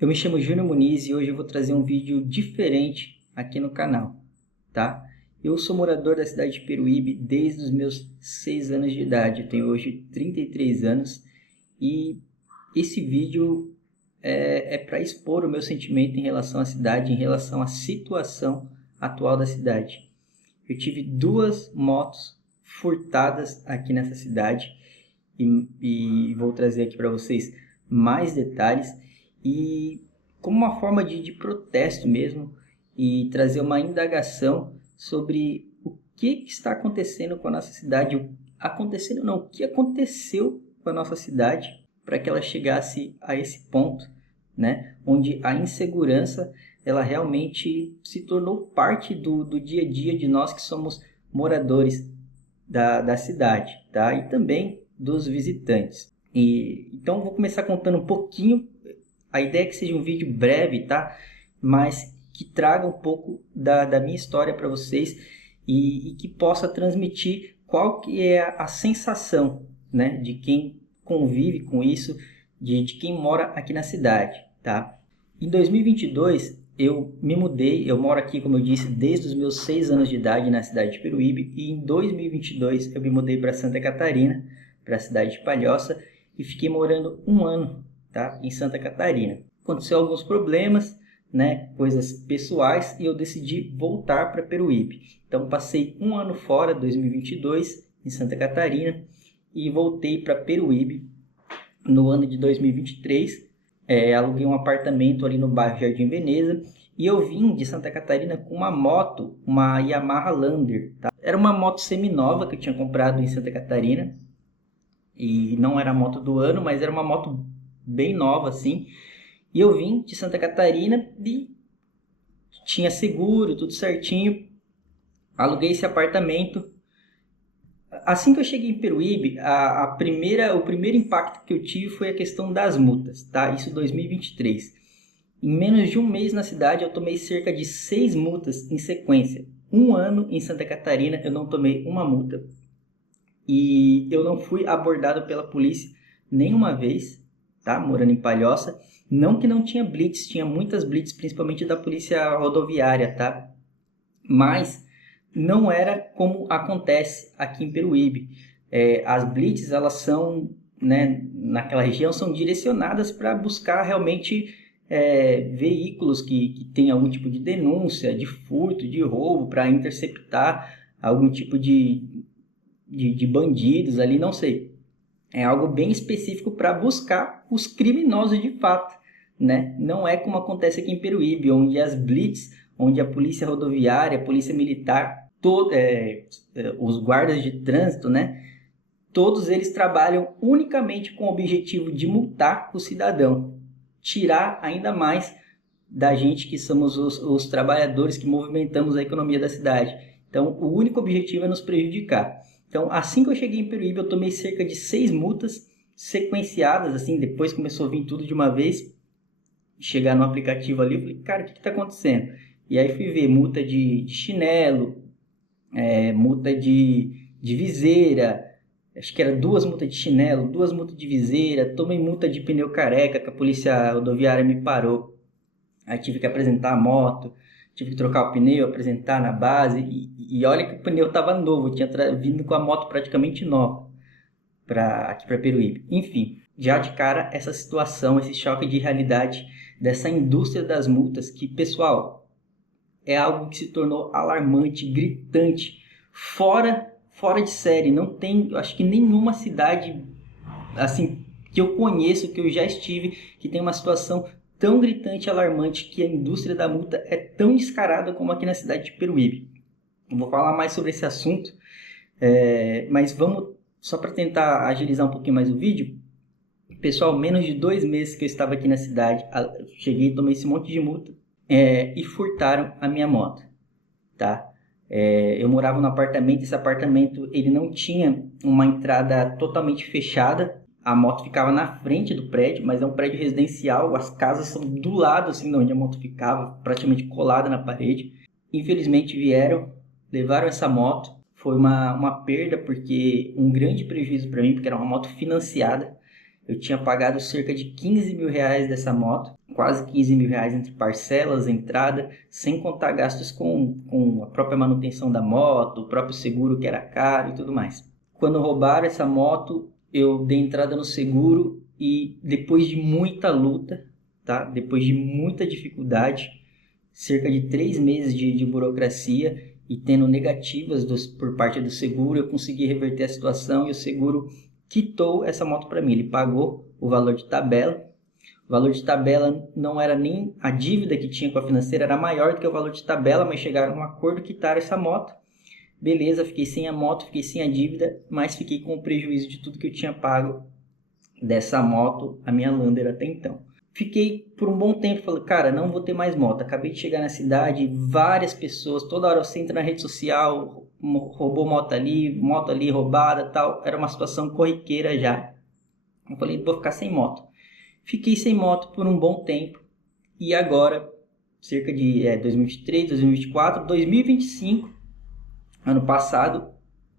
Eu me chamo Júnior Muniz e hoje eu vou trazer um vídeo diferente aqui no canal, tá? Eu sou morador da cidade de Peruíbe desde os meus 6 anos de idade. Eu tenho hoje 33 anos e esse vídeo é para expor o meu sentimento em relação à cidade, em relação à situação atual da cidade. Eu tive 2 motos furtadas aqui nessa cidade e vou trazer aqui para vocês mais detalhes e como uma forma de protesto mesmo e trazer uma indagação sobre o que está acontecendo com a nossa cidade, acontecendo não, o que aconteceu com a nossa cidade para que ela chegasse a esse ponto, né, onde a insegurança ela realmente se tornou parte do dia a dia de nós que somos moradores da cidade, tá? E também dos visitantes. Então vou começar contando um pouquinho. A ideia é que seja um vídeo breve, tá? Mas que traga um pouco da minha história para vocês e que possa transmitir qual que é a sensação, né, de quem convive com isso, de quem mora aqui na cidade, tá? Em 2022 eu me mudei, eu moro aqui, como eu disse, desde os meus 6 anos de idade na cidade de Peruíbe, e em 2022 eu me mudei para Santa Catarina, para a cidade de Palhoça, e fiquei morando um ano, tá, em Santa Catarina. Aconteceu alguns problemas, né, coisas pessoais, e eu decidi voltar para Peruíbe. Então passei um ano fora, 2022, em Santa Catarina, e voltei para Peruíbe no ano de 2023. Aluguei um apartamento ali no bairro Jardim Veneza e eu vim de Santa Catarina com uma moto, uma Yamaha Lander, tá? Era uma moto seminova que eu tinha comprado em Santa Catarina e não era a moto do ano, mas era uma moto bem nova assim. E eu vim de Santa Catarina e tinha seguro, tudo certinho. Aluguei esse apartamento. Assim que eu cheguei em Peruíbe, o primeiro impacto que eu tive foi a questão das multas, tá? Isso em 2023. Em menos de um mês na cidade, eu tomei cerca de 6 multas em sequência. Um ano em Santa Catarina, eu não tomei uma multa. E eu não fui abordado pela polícia nenhuma vez, tá? Morando em Palhoça. Não que não tinha blitz, tinha muitas blitz, principalmente da polícia rodoviária, tá? Mas não era como acontece aqui em Peruíbe. As blitz, elas são, né, naquela região, são direcionadas para buscar realmente veículos que têm algum tipo de denúncia, de furto, de roubo, para interceptar algum tipo de bandidos ali, não sei. É algo bem específico para buscar os criminosos de fato, né? Não é como acontece aqui em Peruíbe, onde as blitz, onde a polícia rodoviária, a polícia militar, os guardas de trânsito, né? Todos eles trabalham unicamente com o objetivo de multar o cidadão, tirar ainda mais da gente que somos os trabalhadores que movimentamos a economia da cidade. Então, o único objetivo é nos prejudicar. Então, assim que eu cheguei em Peruíbe, eu tomei cerca de 6 multas sequenciadas, assim, depois começou a vir tudo de uma vez. Chegar no aplicativo ali, eu falei, cara, o que está acontecendo? E aí fui ver multa de chinelo, multa de viseira, acho que era 2 multas de chinelo, 2 multas de viseira, tomei multa de pneu careca, que a polícia rodoviária me parou. Aí tive que apresentar a moto, tive que trocar o pneu, apresentar na base, e olha que o pneu estava novo, eu tinha vindo com a moto praticamente nova aqui para Peruíbe. Enfim, já de cara essa situação, esse choque de realidade dessa indústria das multas, que, pessoal, é algo que se tornou alarmante, gritante, fora de série. Não tem, acho que nenhuma cidade assim que eu conheço, que eu já estive, que tem uma situação tão gritante e alarmante, que a indústria da multa é tão descarada como aqui na cidade de Peruíbe. Eu vou falar mais sobre esse assunto, mas vamos, só para tentar agilizar um pouquinho mais o vídeo. Pessoal, menos de 2 meses que eu estava aqui na cidade, cheguei, tomei esse monte de multa e furtaram a minha moto, tá? Eu morava num apartamento, esse apartamento ele não tinha uma entrada totalmente fechada, a moto ficava na frente do prédio, mas é um prédio residencial, as casas são do lado assim de onde a moto ficava, praticamente colada na parede. Infelizmente vieram, levaram essa moto, foi uma perda, porque um grande prejuízo para mim, porque era uma moto financiada. Eu tinha pagado cerca de 15 mil reais dessa moto, quase 15 mil reais entre parcelas, entrada, sem contar gastos com a própria manutenção da moto, o próprio seguro que era caro e tudo mais. Quando roubaram essa moto, eu dei entrada no seguro e depois de muita luta, tá? Depois de muita dificuldade, cerca de 3 meses de burocracia e tendo negativas por parte do seguro, eu consegui reverter a situação e o seguro quitou essa moto para mim. Ele pagou o valor de tabela. O valor de tabela não era nem a dívida que tinha com a financeira, era maior do que o valor de tabela, mas chegaram a um acordo, quitaram essa moto. Beleza, fiquei sem a moto, fiquei sem a dívida, mas fiquei com o prejuízo de tudo que eu tinha pago dessa moto, a minha Lander até então. Fiquei por um bom tempo, falei, cara, não vou ter mais moto. Acabei de chegar na cidade, várias pessoas, toda hora você entra na rede social, roubou moto ali roubada, tal. Era uma situação corriqueira já. Eu falei, vou ficar sem moto. Fiquei sem moto por um bom tempo e agora, cerca de 2023, 2024, 2025, ano passado,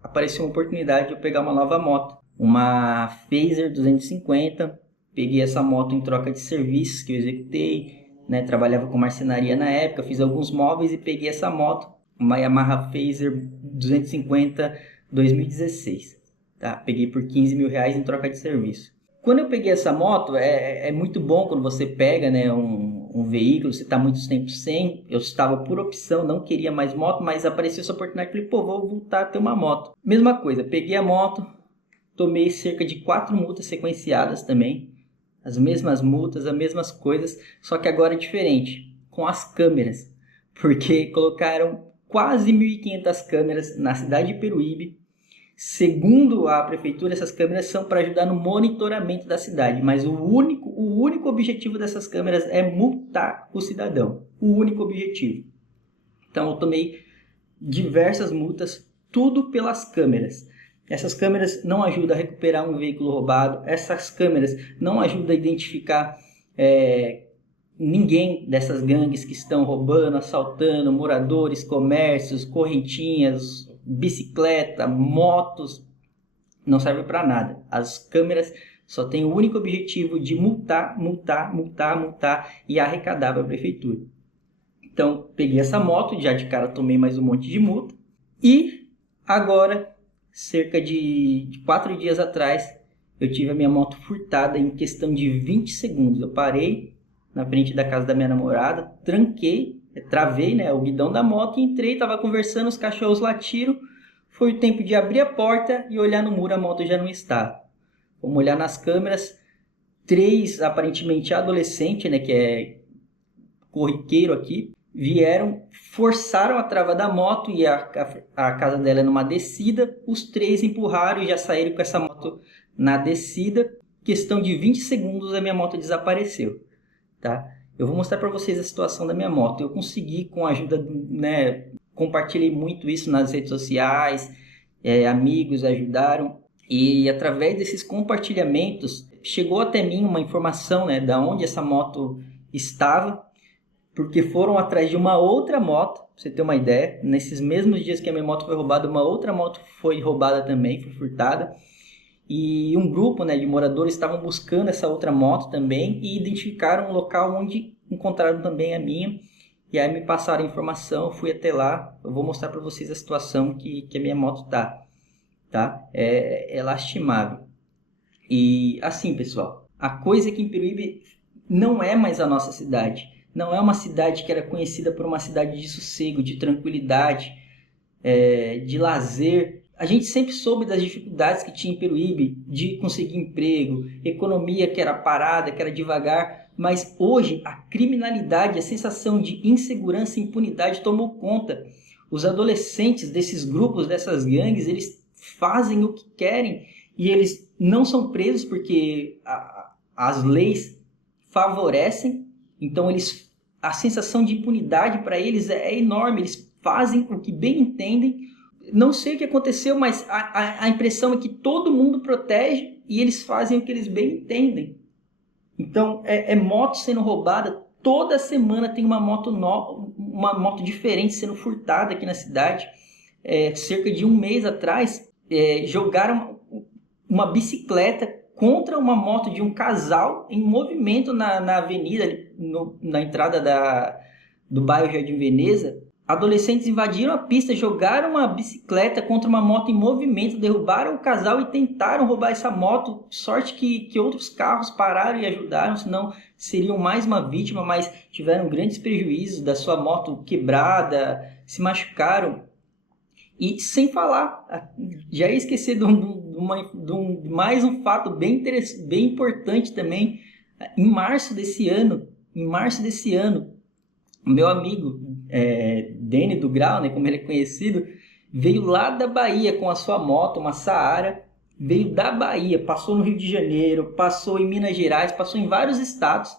apareceu uma oportunidade de eu pegar uma nova moto, uma Fazer 250. Peguei essa moto em troca de serviços que eu executei, né? Trabalhava com marcenaria na época, fiz alguns móveis e peguei essa moto, uma Yamaha Fazer 250 2016. Tá? Peguei por 15 mil reais em troca de serviço. Quando eu peguei essa moto, é muito bom quando você pega, né, um veículo, você está muito tempo sem. Eu estava por opção, não queria mais moto, mas apareceu essa oportunidade, falei, pô, vou voltar a ter uma moto. Mesma coisa, peguei a moto, tomei cerca de 4 multas sequenciadas também. As mesmas multas, as mesmas coisas, só que agora é diferente, com as câmeras. Porque colocaram quase 1.500 câmeras na cidade de Peruíbe. Segundo a prefeitura, essas câmeras são para ajudar no monitoramento da cidade, mas o único objetivo dessas câmeras é multar o cidadão. O único objetivo. Então eu tomei diversas multas, tudo pelas câmeras. Essas câmeras não ajudam a recuperar um veículo roubado, essas câmeras não ajudam a identificar ninguém dessas gangues que estão roubando, assaltando, moradores, comércios, correntinhas, bicicleta, motos, não serve para nada. As câmeras só têm o único objetivo de multar e arrecadar para a prefeitura. Então, peguei essa moto, já de cara tomei mais um monte de multa e agora, cerca de 4 dias atrás, eu tive a minha moto furtada em questão de 20 segundos. Eu parei na frente da casa da minha namorada, travei, né, o guidão da moto e entrei, estava conversando, os cachorros latiram. Foi o tempo de abrir a porta e olhar no muro, a moto já não estava. Vamos olhar nas câmeras, 3 aparentemente adolescentes, né, que é corriqueiro aqui, vieram, forçaram a trava da moto e a casa dela é numa descida. Os 3 empurraram e já saíram com essa moto na descida. Questão de 20 segundos a minha moto desapareceu, tá? Eu vou mostrar para vocês a situação da minha moto. Eu consegui, com a ajuda, né, compartilhei muito isso nas redes sociais, amigos ajudaram e através desses compartilhamentos chegou até mim uma informação, né, da onde essa moto estava, porque foram atrás de uma outra moto, pra você ter uma ideia. Nesses mesmos dias que a minha moto foi roubada, uma outra moto foi roubada também, foi furtada. E um grupo, né, de moradores estavam buscando essa outra moto também e identificaram um local onde encontraram também a minha. E aí me passaram a informação, eu fui até lá. Eu vou mostrar para vocês a situação que a minha moto tá? É lastimável. E assim, pessoal, a coisa é que em Peruíbe não é mais a nossa cidade. Não é uma cidade que era conhecida por uma cidade de sossego, de tranquilidade, de lazer. A gente sempre soube das dificuldades que tinha em Peruíbe de conseguir emprego, economia que era parada, que era devagar, mas hoje a criminalidade, a sensação de insegurança e impunidade tomou conta. Os adolescentes desses grupos, dessas gangues, eles fazem o que querem e eles não são presos porque as leis favorecem, então a sensação de impunidade para eles é enorme, eles fazem o que bem entendem. Não sei o que aconteceu, mas a impressão é que todo mundo protege e eles fazem o que eles bem entendem. Então, moto sendo roubada. Toda semana tem uma moto nova, uma moto diferente sendo furtada aqui na cidade. Cerca de um mês atrás, jogaram uma bicicleta contra uma moto de um casal em movimento na avenida. na entrada do bairro Jardim Veneza, adolescentes invadiram a pista, jogaram uma bicicleta contra uma moto em movimento, derrubaram o casal e tentaram roubar essa moto. Sorte que outros carros pararam e ajudaram, senão seriam mais uma vítima, mas tiveram grandes prejuízos da sua moto quebrada, se machucaram. E sem falar, já ia esquecer de mais um fato bem importante também. Em março desse ano, o meu amigo Dene do Grau, né, como ele é conhecido, veio lá da Bahia com a sua moto, uma Saara, veio da Bahia, passou no Rio de Janeiro, passou em Minas Gerais, passou em vários estados.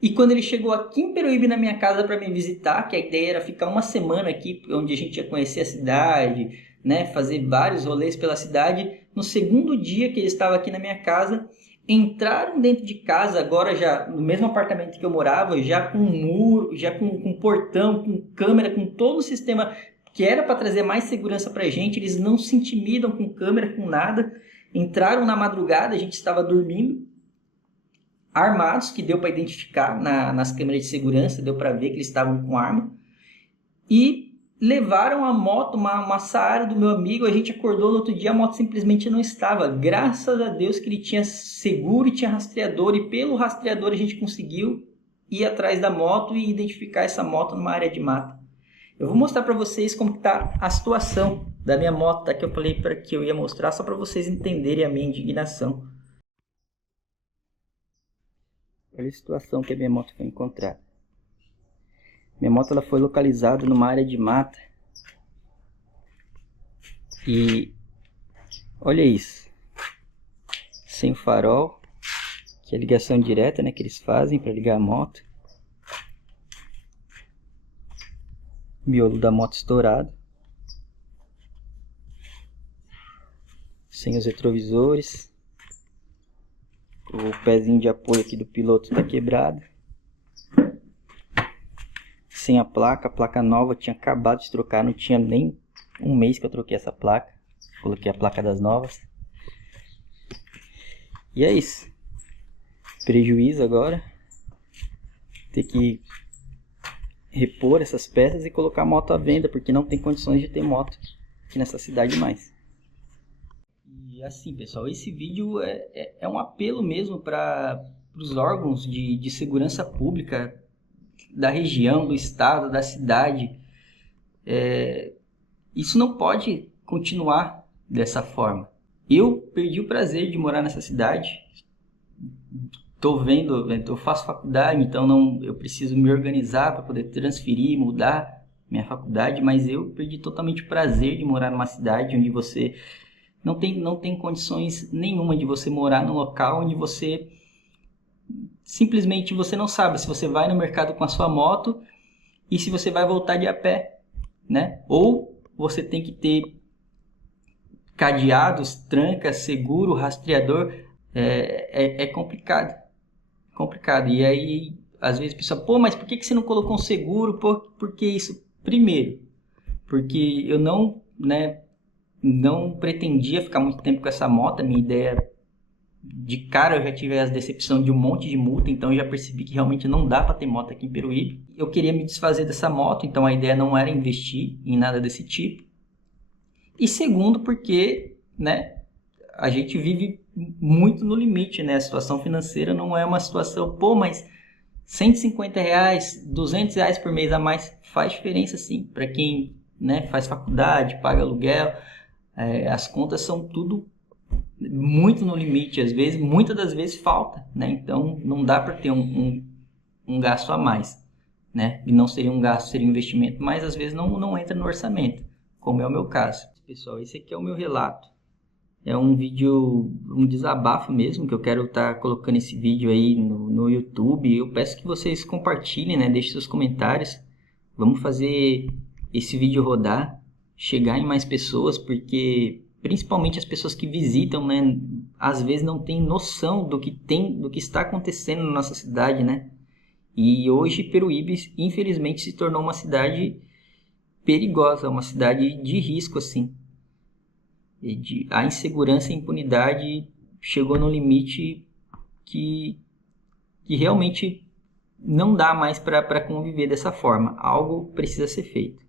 E quando ele chegou aqui em Peruíbe na minha casa para me visitar, que a ideia era ficar uma semana aqui, onde a gente ia conhecer a cidade, né, fazer vários rolês pela cidade, no segundo dia que ele estava aqui na minha casa, entraram dentro de casa, agora já no mesmo apartamento que eu morava, já com muro, já com portão, com câmera, com todo o sistema que era para trazer mais segurança para a gente. Eles não se intimidam com câmera, com nada. Entraram na madrugada, a gente estava dormindo, armados, que deu para identificar nas câmeras de segurança, deu para ver que eles estavam com arma, e levaram a moto, uma Saara do meu amigo. A gente acordou no outro dia, a moto simplesmente não estava. Graças a Deus que ele tinha seguro e tinha rastreador, e pelo rastreador a gente conseguiu ir atrás da moto e identificar essa moto numa área de mata. Eu vou mostrar para vocês como está a situação da minha moto, tá? Que eu falei para que eu ia mostrar, só para vocês entenderem a minha indignação. Olha a situação que a minha moto foi encontrada. Minha moto ela foi localizada numa área de mata. E olha isso. Sem o farol, que é a ligação direta, né, que eles fazem para ligar a moto. Miolo da moto estourado. Sem os retrovisores. O pezinho de apoio aqui do piloto está quebrado. Sem a placa nova, tinha acabado de trocar, não tinha nem um mês que eu troquei essa placa. Coloquei a placa das novas. E é isso. Prejuízo agora. Ter que repor essas peças e colocar a moto à venda, porque não tem condições de ter moto aqui nessa cidade mais. E assim, pessoal, esse vídeo é um apelo mesmo para os órgãos de segurança pública da região, do estado, da cidade. Isso não pode continuar dessa forma. Eu perdi o prazer de morar nessa cidade. Eu faço faculdade, então eu preciso me organizar para poder transferir, mudar minha faculdade, mas eu perdi totalmente o prazer de morar numa cidade onde você não tem condições nenhuma de você morar num local onde você simplesmente você não sabe se você vai no mercado com a sua moto e se você vai voltar de a pé, né? Ou você tem que ter cadeados, trancas, seguro, rastreador. É complicado. E aí, às vezes a pessoa, pô, mas por que você não colocou um seguro? Por que isso? Primeiro, porque eu não pretendia ficar muito tempo com essa moto. A minha ideia, de cara, eu já tive as decepções de um monte de multa, então eu já percebi que realmente não dá para ter moto aqui em Peruíbe. Eu queria me desfazer dessa moto, então a ideia não era investir em nada desse tipo. E segundo, porque, né, a gente vive muito no limite, né? A situação financeira não é uma situação, pô, mas R$150, R$200 por mês a mais faz diferença sim, para quem, né, faz faculdade, paga aluguel. As contas são tudo muito no limite, muitas das vezes falta, né? Então não dá para ter um gasto a mais, né? E não seria um gasto, seria um investimento, mas às vezes não entra no orçamento, como é o meu caso. Pessoal, esse aqui é o meu relato. É um vídeo, um desabafo mesmo, que eu quero estar colocando esse vídeo aí no YouTube. Eu peço que vocês compartilhem, né? Deixem seus comentários. Vamos fazer esse vídeo rodar, chegar em mais pessoas, porque principalmente as pessoas que visitam, né? Às vezes não têm noção do que está acontecendo na nossa cidade, né? E hoje Peruíbe, infelizmente, se tornou uma cidade perigosa, uma cidade de risco, assim. A insegurança e a impunidade chegou no limite que realmente não dá mais para conviver dessa forma. Algo precisa ser feito.